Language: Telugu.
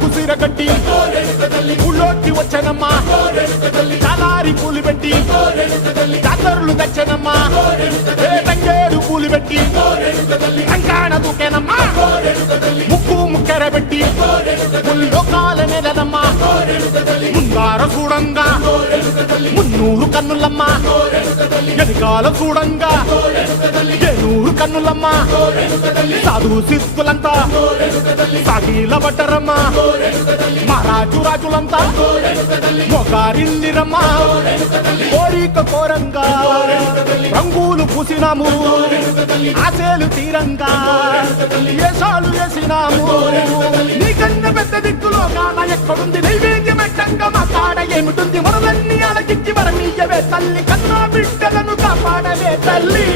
కుసిర కట్టి ఊళ్ళోకి వచ్చనమ్మా చాలారి పూలు పెట్టి జాతరులు తెచ్చనమ్మా తంగేడు పూలు పెట్టి కంకాణ దూకేనమ్మా ముక్కు ముక్కెర పెట్టి ముల్లోకాల నెలనమ్మా ముందార చూడంగా మున్నూరు కన్నులమ్మా వెనకాల చూడంగా ఏనూరు కన్నులమ్మా సాధువు సిద్ధులంతా సాగిల బట్టరమ్మా మహారాజు రాజులంతా మొగారిల్లిరమ్మా కోరిక కోరంగా రంగులు పూసినాము ఆశలు తీరంగా ఏసాలు వేసినాము నీకన్నా పెద్ద దిక్కులో కాన ఎక్కడుంది నైవేద్యం ఎట్టంగా మా కాడ ఏమిటుంది మనలన్నీ అలకిచ్చి వరమీయవే తల్లి కన్నా బిడ్డలను కాపాడవే తల్లి